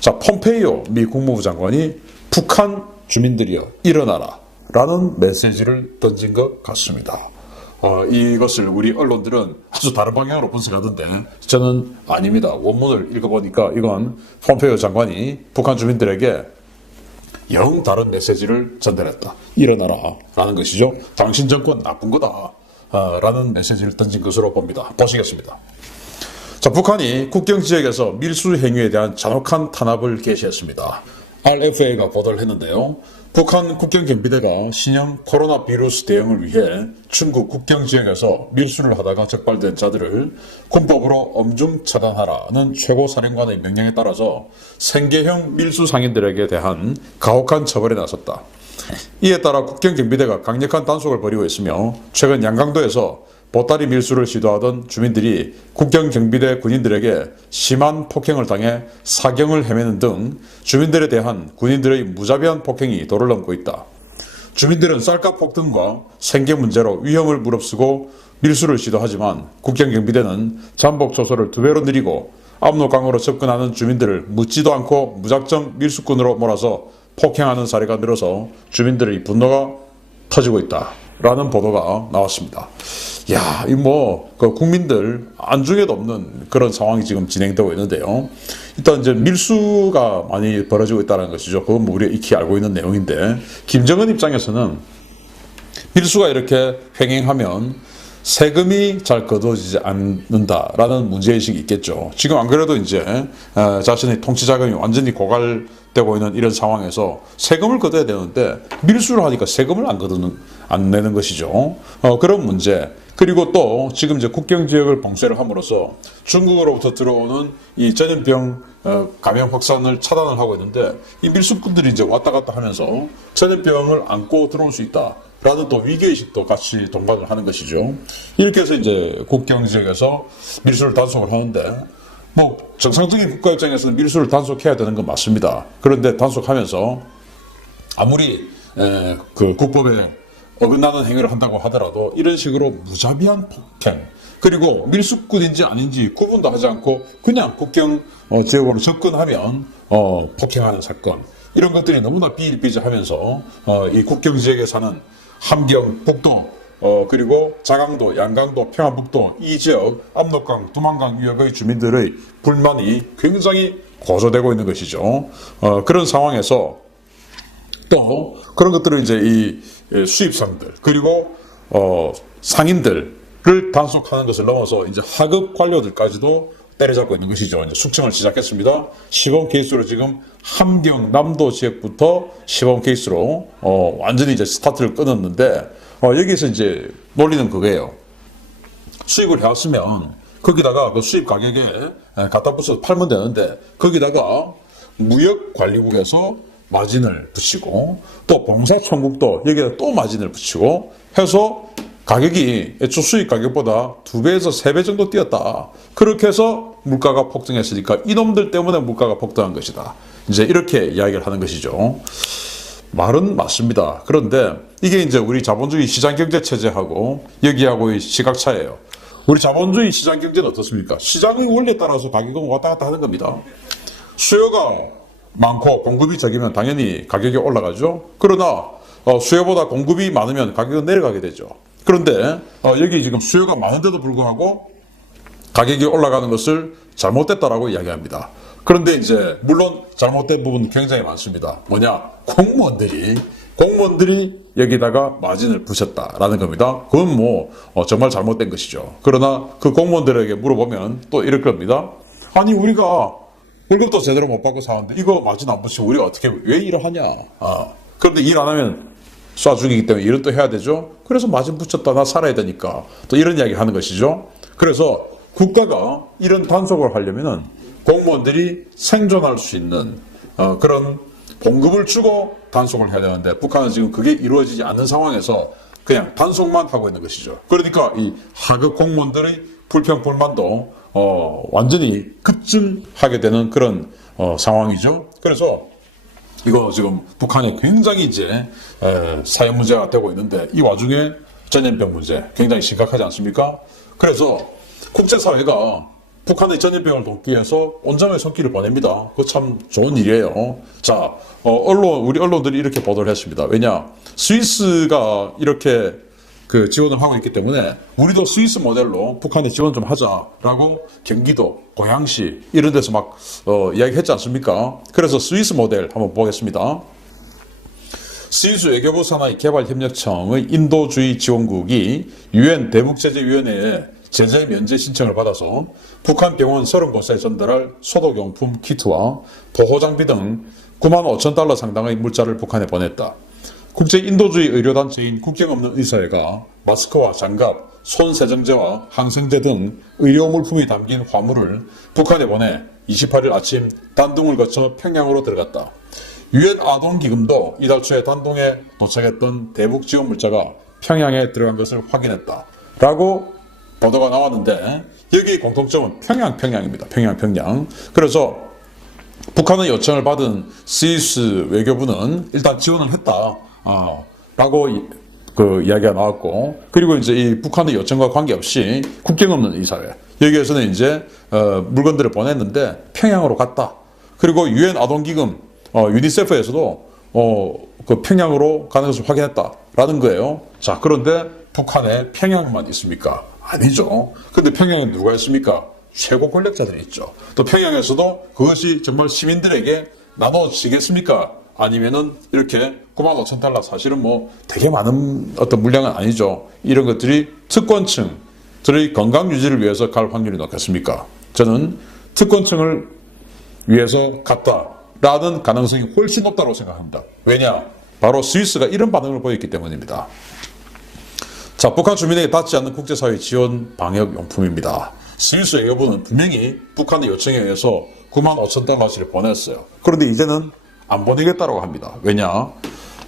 자, 폼페이오 미 국무부 장관이 북한 주민들이여 일어나라 라는 메시지를 던진 것 같습니다. 이것을 우리 언론들은 아주 다른 방향으로 분석하던데 저는 아닙니다. 원문을 읽어보니까 이건 폼페이오 장관이 북한 주민들에게 영 다른 메시지를 전달했다. 일어나라 라는 것이죠. 당신 정권 나쁜 거다 라는 메시지를 던진 것으로 봅니다. 보시겠습니다. 자, 북한이 국경 지역에서 밀수 행위에 대한 잔혹한 탄압을 개시했습니다. RFA가 보도를 했는데요. 북한 국경경비대가 신형 코로나 바이러스 대응을 위해 중국 국경 지역에서 밀수를 하다가 적발된 자들을 군법으로 엄중 처단하라는 최고사령관의 명령에 따라서 생계형 밀수 상인들에게 대한 가혹한 처벌에 나섰다. 이에 따라 국경경비대가 강력한 단속을 벌이고 있으며 최근 양강도에서 보따리 밀수를 시도하던 주민들이 국경경비대 군인들에게 심한 폭행을 당해 사경을 헤매는 등 주민들에 대한 군인들의 무자비한 폭행이 도를 넘고 있다. 주민들은 쌀값 폭등과 생계 문제로 위험을 무릅쓰고 밀수를 시도하지만 국경경비대는 잠복 초소를 2배로 늘리고 압록강으로 접근하는 주민들을 묻지도 않고 무작정 밀수꾼으로 몰아서 폭행하는 사례가 늘어서 주민들의 분노가 터지고 있다. 라는 보도가 나왔습니다. 야, 이 국민들 안중에도 없는 그런 상황이 지금 진행되고 있는데요. 일단 이제 밀수가 많이 벌어지고 있다는 것이죠. 그건 우리가 익히 알고 있는 내용인데, 김정은 입장에서는 밀수가 이렇게 횡행하면 세금이 잘 거둬지지 않는다라는 문제의식이 있겠죠. 지금 안 그래도 이제 자신의 통치 자금이 완전히 고갈되고 있는 이런 상황에서 세금을 거둬야 되는데 밀수를 하니까 세금을 안 내는 것이죠. 그런 문제. 그리고 또 지금 이제 국경 지역을 봉쇄를 함으로써 중국으로부터 들어오는 이 전염병 감염 확산을 차단을 하고 있는데 이 밀수꾼들이 이제 왔다 갔다 하면서 전염병을 안고 들어올 수 있다. 라는 또 위기의식도 같이 동반을 하는 것이죠. 이렇게 해서 이제 국경 지역에서 밀수를 단속을 하는데 정상적인 국가 입장에서는 밀수를 단속해야 되는 건 맞습니다. 그런데 단속하면서 아무리 그 국법에 어긋나는 행위를 한다고 하더라도 이런 식으로 무자비한 폭행 그리고 밀수꾼인지 아닌지 구분도 하지 않고 그냥 국경 지역으로 접근하면 폭행하는 사건 이런 것들이 너무나 비일비재하면서 이 국경 지역에 사는 함경, 북도, 그리고 자강도, 양강도, 평안북도 이 지역 압록강, 두만강 유역의 주민들의 불만이 굉장히 고조되고 있는 것이죠. 그런 상황에서 또 그런 것들을 이제 이 수입상들 그리고 상인들을 단속하는 것을 넘어서 이제 하급 관료들까지도 때려잡고 있는 것이죠. 이제 숙청을 시작했습니다. 시범 케이스로 지금 함경 남도 지역부터 시범 케이스로 완전히 이제 스타트를 끊었는데 여기서 이제 논리는 그거예요. 수입을 해왔으면 거기다가 그 수입 가격에 갖다 붙여서 팔면 되는데 거기다가 무역관리국에서 마진을 붙이고 또 봉사청국도 여기다 또 마진을 붙이고 해서 가격이 애초 수입 가격보다 2배에서 3배 정도 뛰었다. 그렇게 해서 물가가 폭등했으니까 이놈들 때문에 물가가 폭등한 것이다. 이제 이렇게 이야기를 하는 것이죠. 말은 맞습니다. 그런데 이게 이제 우리 자본주의 시장경제 체제하고 여기하고의 시각차예요. 우리 자본주의 시장경제는 어떻습니까? 시장의 원리에 따라서 가격은 왔다 갔다 하는 겁니다. 수요가 많고 공급이 적으면 당연히 가격이 올라가죠. 그러나 수요보다 공급이 많으면 가격은 내려가게 되죠. 그런데 여기 지금 수요가 많은데도 불구하고 가격이 올라가는 것을 잘못됐다라고 이야기합니다. 그런데 이제 물론 잘못된 부분 굉장히 많습니다. 뭐냐? 공무원들이 여기다가 마진을 붙였다라는 겁니다. 그건 정말 잘못된 것이죠. 그러나 그 공무원들에게 물어보면 또 이럴 겁니다. 아니 우리가 월급도 제대로 못 받고 사는데 이거 마진 안 붙이고 우리가 왜 일을 하냐? 그런데 일 안 하면 쏴죽이기 때문에 일은 또 해야 되죠. 그래서 마진 붙였다 나 살아야 되니까 또 이런 이야기 하는 것이죠. 그래서 국가가 이런 단속을 하려면은 공무원들이 생존할 수 있는 그런 봉급을 주고 단속을 해야 되는데 북한은 지금 그게 이루어지지 않는 상황에서 그냥 단속만 하고 있는 것이죠. 그러니까 이 하급 공무원들의 불평 불만도 완전히 급증하게 되는 그런 상황이죠. 그래서 이거 지금 북한에 굉장히 이제 사회 문제가 되고 있는데 이 와중에 전염병 문제 굉장히 심각하지 않습니까? 그래서 국제사회가 북한의 전염병을 돕기 위해서 온정의 손길을 보냅니다. 그거 참 좋은 일이에요. 자, 우리 언론들이 이렇게 보도를 했습니다. 왜냐? 스위스가 이렇게 그 지원을 하고 있기 때문에 우리도 스위스 모델로 북한에 지원 좀 하자라고 경기도, 고양시 이런 데서 막 이야기했지 않습니까? 그래서 스위스 모델 한번 보겠습니다. 스위스 외교부 산하의 개발협력청의 인도주의 지원국이 UN 대북제재위원회에 제재 면제 신청을 받아서 북한 병원 30곳에 전달할 소독용품 키트와 보호장비 등 9만 5천 달러 상당의 물자를 북한에 보냈다. 국제인도주의 의료단체인 국경없는 의사회가 마스크와 장갑, 손세정제와 항생제 등 의료물품이 담긴 화물을 북한에 보내 28일 아침 단둥을 거쳐 평양으로 들어갔다. 유엔 아동기금도 이달 초에 단둥에 도착했던 대북 지원 물자가 평양에 들어간 것을 확인했다. 라고 보도가 나왔는데 여기의 공통점은 평양입니다. 평양. 그래서 북한의 요청을 받은 스위스 외교부는 일단 지원을 했다. 라고 그 이야기가 나왔고, 그리고 이제 이 북한의 요청과 관계없이 국경 없는 의사회 여기에서는 이제 물건들을 보냈는데 평양으로 갔다. 그리고 유엔 아동기금 유니세프에서도 그 평양으로 가는 것을 확인했다라는 거예요. 자, 그런데 북한에 평양만 있습니까? 아니죠. 근데 평양에 누가 있습니까? 최고 권력자들이 있죠. 또 평양에서도 그것이 정말 시민들에게 나눠지겠습니까? 아니면은 이렇게 9만 5천 달러 사실은 뭐 되게 많은 어떤 물량은 아니죠. 이런 것들이 특권층들의 건강 유지를 위해서 갈 확률이 높겠습니까? 저는 특권층을 위해서 갔다라는 가능성이 훨씬 높다고 생각합니다. 왜냐? 바로 스위스가 이런 반응을 보였기 때문입니다. 자, 북한 주민에게 닿지 않는 국제사회 지원 방역용품입니다. 스위스 외교부는 분명히 북한의 요청에 의해서 9만 5천 달러치를 보냈어요. 그런데 이제는 안 보내겠다고 합니다. 왜냐?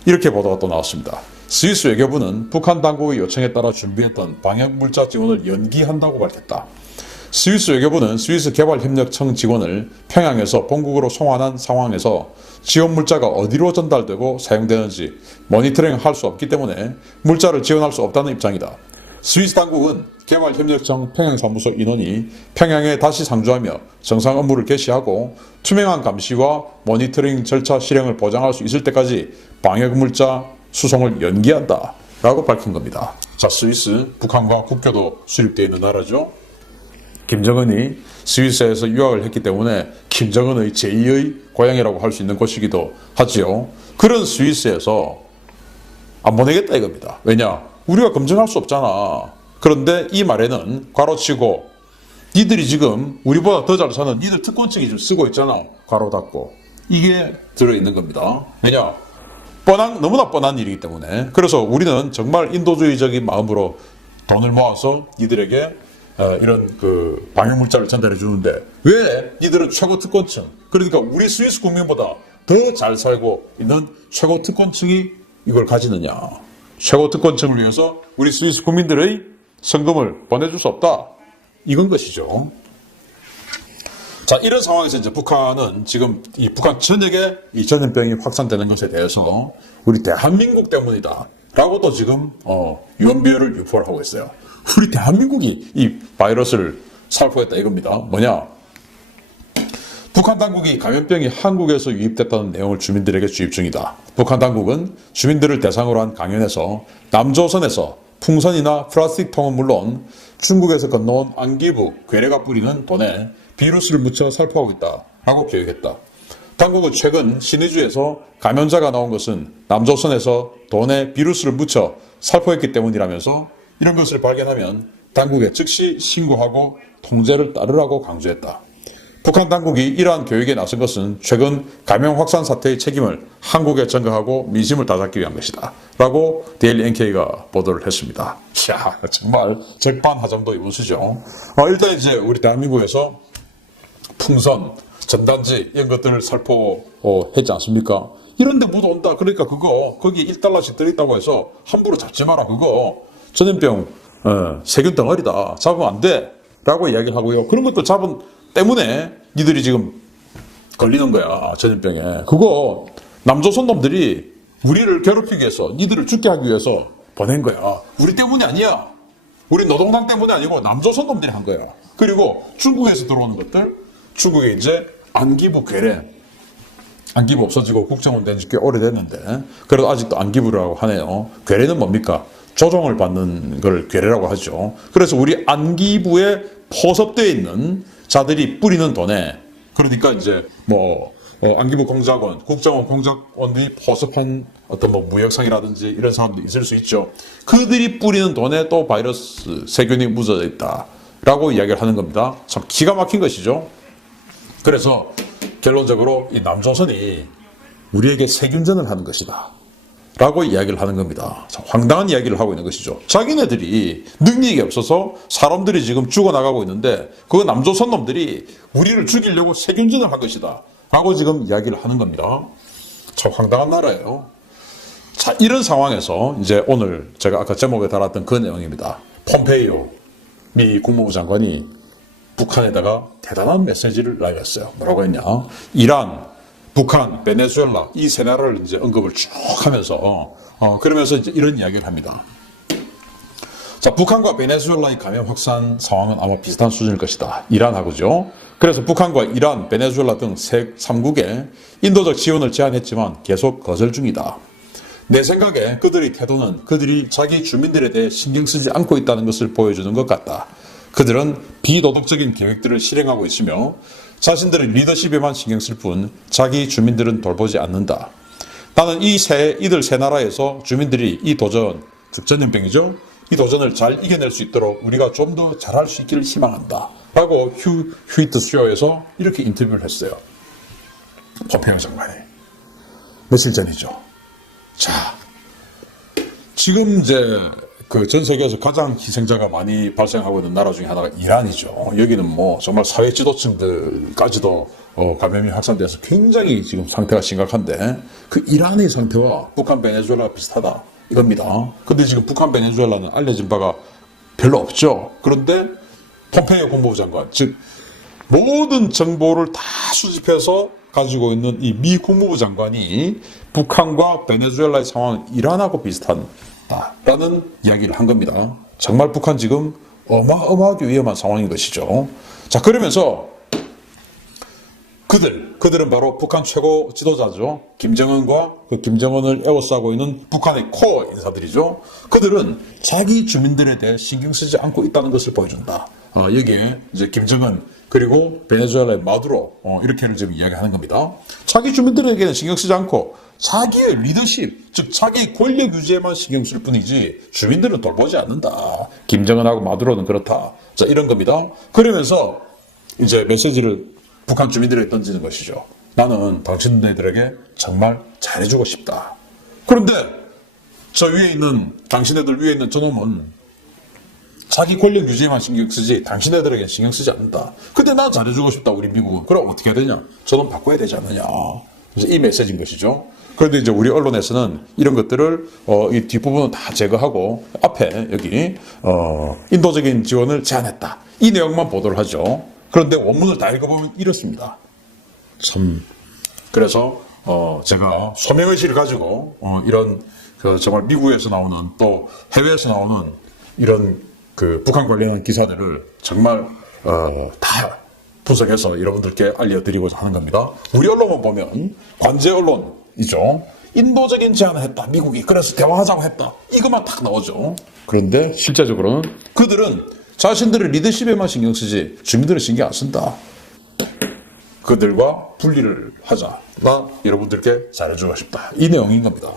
이렇게 보도가 또 나왔습니다. 스위스 외교부는 북한 당국의 요청에 따라 준비했던 방역 물자 지원을 연기한다고 밝혔다. 스위스 외교부는 스위스 개발협력청 직원을 평양에서 본국으로 송환한 상황에서 지원 물자가 어디로 전달되고 사용되는지 모니터링할 수 없기 때문에 물자를 지원할 수 없다는 입장이다. 스위스 당국은 개발협력청 평양사무소 인원이 평양에 다시 상주하며 정상 업무를 개시하고 투명한 감시와 모니터링 절차 실행을 보장할 수 있을 때까지 방역물자 수송을 연기한다 라고 밝힌 겁니다. 자, 스위스, 북한과 국교도 수립되어 있는 나라죠. 김정은이 스위스에서 유학을 했기 때문에 김정은의 제2의 고향이라고 할 수 있는 곳이기도 하지요. 그런 스위스에서 안 보내겠다 이겁니다. 왜냐? 우리가 검증할 수 없잖아. 그런데 이 말에는 괄호치고 니들이 지금 우리보다 더 잘 사는 니들 특권층이 좀 쓰고 있잖아. 괄호 닫고. 이게 들어있는 겁니다. 왜냐? 너무나 뻔한 일이기 때문에. 그래서 우리는 정말 인도주의적인 마음으로 돈을 모아서 니들에게 이런 그 방역물자를 전달해 주는데 왜 니들은 최고 특권층, 그러니까 우리 스위스 국민보다 더 잘 살고 있는 최고 특권층이 이걸 가지느냐. 최고 특권층을 위해서 우리 스위스 국민들의 성금을 보내줄 수 없다. 이건 것이죠. 자, 이런 상황에서 이제 북한은 지금 이 북한 전역에 이 전염병이 확산되는 것에 대해서 우리 대한민국 때문이다 라고 또 지금 유언비어를 유포를 하고 있어요. 우리 대한민국이 이 바이러스를 살포했다 이겁니다. 뭐냐? 북한 당국이 감염병이 한국에서 유입됐다는 내용을 주민들에게 주입 중이다. 북한 당국은 주민들을 대상으로 한 강연에서 남조선에서 풍선이나 플라스틱 통은 물론 중국에서 건너온 안기부, 괴뢰가 뿌리는 돈에 비루스를 묻혀 살포하고 있다라고 교육했다. 당국은 최근 신의주에서 감염자가 나온 것은 남조선에서 돈에 비루스를 묻혀 살포했기 때문이라면서 이런 것을 발견하면 당국에 즉시 신고하고 통제를 따르라고 강조했다. 북한 당국이 이러한 교육에 나선 것은 최근 감염 확산 사태의 책임을 한국에 전가하고 민심을 다잡기 위한 것이다 라고 데일리 NK가 보도를 했습니다. 이야, 정말 적반하장도 이분수죠. 일단 이제 우리 대한민국에서 풍선, 전단지 이런 것들을 살포했지 않습니까? 이런데 못 온다. 그러니까 거기 1달러씩 들어있다고 해서 함부로 잡지 마라. 그거 전염병 세균 덩어리다. 잡으면 안 돼 라고 이야기를 하고요. 그런 것도 잡은 때문에 니들이 지금 걸리는 거야. 전염병에. 그거 남조선 놈들이 우리를 괴롭히기 위해서, 니들을 죽게 하기 위해서 보낸 거야. 우리 때문이 아니야. 우리 노동당 때문에 아니고 남조선 놈들이 한 거야. 그리고 중국에서 들어오는 것들, 중국에 이제 안기부 괴뢰, 안기부 없어지고 국정원 된 지 꽤 오래됐는데 그래도 아직도 안기부라고 하네요. 괴뢰는 뭡니까? 조종을 받는 걸 괴뢰라고 하죠. 그래서 우리 안기부에 포섭되어 있는 자들이 뿌리는 돈에, 그러니까 이제 안기부 공작원, 국정원 공작원들이 포섭한 어떤 무역상이라든지 이런 사람도 있을 수 있죠. 그들이 뿌리는 돈에 또 바이러스 세균이 묻어져 있다라고 이야기를 하는 겁니다. 참 기가 막힌 것이죠. 그래서 결론적으로 이 남조선이 우리에게 세균전을 하는 것이다 라고 이야기를 하는 겁니다. 참 황당한 이야기를 하고 있는 것이죠. 자기네들이 능력이 없어서 사람들이 지금 죽어나가고 있는데 그 남조선 놈들이 우리를 죽이려고 세균전을 한 것이다 라고 지금 이야기를 하는 겁니다. 참 황당한 나라예요. 자, 이런 상황에서 이제 오늘 제가 아까 제목에 달았던 그 내용입니다. 폼페이오 미 국무부 장관이 북한에다가 대단한 메시지를 날렸어요. 뭐라고 했냐? 이란, 북한, 베네수엘라 이 세 나라를 이제 언급을 쭉 하면서 그러면서 이제 이런 이야기를 합니다. 자, 북한과 베네수엘라의 감염 확산 상황은 아마 비슷한 수준일 것이다. 이란하고죠. 그래서 북한과 이란, 베네수엘라 등 3국에 인도적 지원을 제안했지만 계속 거절 중이다. 내 생각에 그들의 태도는 그들이 자기 주민들에 대해 신경 쓰지 않고 있다는 것을 보여주는 것 같다. 그들은 비도덕적인 계획들을 실행하고 있으며 자신들의 리더십에만 신경 쓸 뿐 자기 주민들은 돌보지 않는다. 나는 이들 세 나라에서 주민들이 이 도전, 즉 전염병이죠. 이 도전을 잘 이겨낼 수 있도록 우리가 좀 더 잘할 수 있기를 희망한다. 라고 휴이트 쇼에서 이렇게 인터뷰를 했어요. 폼페이오 장관이. 며칠 전이죠. 자, 지금 이제 전 세계에서 가장 희생자가 많이 발생하고 있는 나라 중에 하나가 이란이죠. 여기는 정말 사회 지도층들까지도 감염이 확산돼서 굉장히 지금 상태가 심각한데 그 이란의 상태와 북한, 베네수엘라가 비슷하다 이겁니다. 근데 지금 북한, 베네수엘라는 알려진 바가 별로 없죠. 그런데 폼페이오 국무부 장관, 즉 모든 정보를 다 수집해서 가지고 있는 이 미 국무부 장관이 북한과 베네수엘라의 상황은 이란하고 비슷하다라는 이야기를 한 겁니다. 정말 북한 지금 어마어마하게 위험한 상황인 것이죠. 자, 그러면서 그들은 바로 북한 최고 지도자죠. 김정은과 그 김정은을 에워싸고 있는 북한의 코어 인사들이죠. 그들은 자기 주민들에 대해 신경 쓰지 않고 있다는 것을 보여준다. 여기에 이제 김정은 그리고 베네수엘라의 마두로 이렇게를 지금 이야기하는 겁니다. 자기 주민들에게는 신경 쓰지 않고 자기의 리더십, 즉 자기 권력 유지에만 신경 쓸 뿐이지 주민들은 돌보지 않는다. 김정은하고 마두로는 그렇다. 자, 이런 겁니다. 그러면서 이제 메시지를 북한 주민들에게 던지는 것이죠. 나는 당신네들에게 정말 잘해주고 싶다. 그런데 저 위에 있는 당신네들 위에 있는 저놈은 자기 권력 유지에만 신경 쓰지 당신네들에게 신경 쓰지 않는다. 근데 난 잘해주고 싶다 우리 미국은. 그럼 어떻게 해야 되냐? 저놈 바꿔야 되지 않느냐. 그래서 이 메시지인 것이죠. 그런데 이제 우리 언론에서는 이런 것들을 이 뒷부분은 다 제거하고 앞에 여기 인도적인 지원을 제안했다. 이 내용만 보도를 하죠. 그런데 원문을 다 읽어보면 이렇습니다. 참 그래서 제가 소명의식을 가지고 이런 정말 미국에서 나오는 또 해외에서 나오는 이런 북한 관련한 기사들을 정말 다 분석해서 여러분들께 알려드리고자 하는 겁니다. 우리 언론만 보면 관제 언론이죠. 인도적인 제안을 했다. 미국이 그래서 대화하자고 했다. 이것만 딱 나오죠. 그런데 실제적으로는 그들은 자신들의 리더십에만 신경 쓰지 주민들은 신경 안 쓴다. 그들과 분리를 하자. 나 여러분들께 잘해주고 싶다. 이 내용인 겁니다.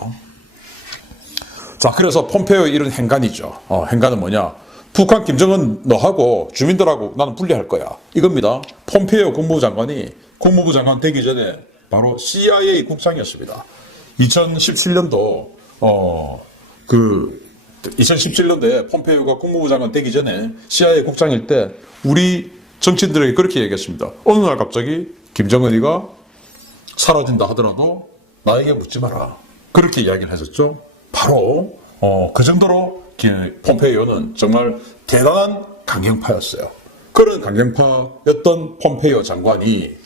자, 그래서 폼페이오의 이런 행간이죠. 행간은 뭐냐? 북한 김정은 너하고 주민들하고 나는 분리할 거야. 이겁니다. 폼페이오 국무부 장관이 국무부 장관 되기 전에 바로 CIA 국장이었습니다. 2017년도 2017년도에 폼페이오가 국무부 장관 되기 전에 CIA 국장일 때 우리 정치인들에게 그렇게 얘기했습니다. 어느 날 갑자기 김정은이가 사라진다 하더라도 나에게 묻지 마라. 그렇게 이야기를 했었죠. 바로 그 정도로 폼페이오는 정말 대단한 강경파였어요. 그런 강경파였던 폼페이오 장관이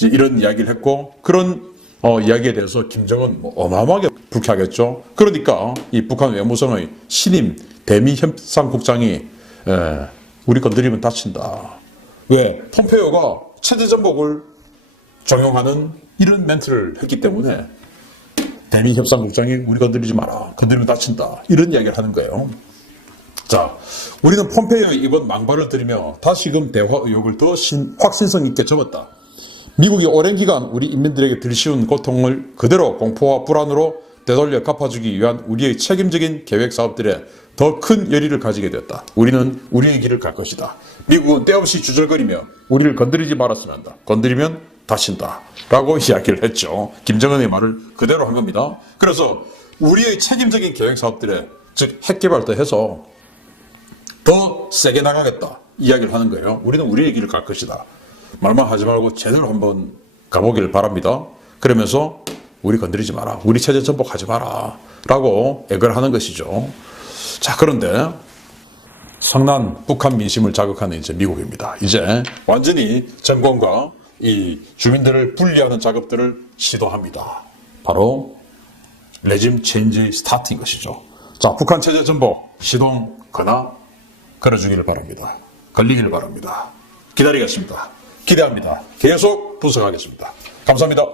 이런 이야기를 했고 그런 이야기에 대해서 김정은 어마어마하게 불쾌하겠죠. 그러니까 이 북한 외무성의 신임 대미 협상국장이 우리 건드리면 다친다. 왜? 폼페이오가 체제 전복을 종용하는 이런 멘트를 했기 때문에 대미 협상국장이 우리 건드리지 마라. 건드리면 다친다. 이런 이야기를 하는 거예요. 자, 우리는 폼페이오의 이번 망발을 들으며 다시금 대화 의혹을 더 확신성 있게 접었다. 미국이 오랜 기간 우리 인민들에게 들씌운 고통을 그대로 공포와 불안으로 되돌려 갚아주기 위한 우리의 책임적인 계획 사업들에 더 큰 열의를 가지게 되었다. 우리는 우리의 길을 갈 것이다. 미국은 때없이 주절거리며 우리를 건드리지 말았으면 한다. 건드리면 다친다. 라고 이야기를 했죠. 김정은의 말을 그대로 한 겁니다. 그래서 우리의 책임적인 계획 사업들에, 즉 핵개발도 해서 더 세게 나가겠다. 이야기를 하는 거예요. 우리는 우리의 길을 갈 것이다. 말만 하지 말고 제대로 한번 가보길 바랍니다. 그러면서 우리 건드리지 마라. 우리 체제 전복하지 마라. 라고 애걸 하는 것이죠. 자, 그런데 성난 북한 민심을 자극하는 이제 미국입니다. 이제 완전히 정권과 이 주민들을 분리하는 작업들을 시도합니다. 바로 레짐 체인지 스타트인 것이죠. 자, 북한 체제 전복 시동 거나 걸어주기를 바랍니다. 걸리기를 바랍니다. 기다리겠습니다. 기대합니다. 계속 분석하겠습니다. 감사합니다.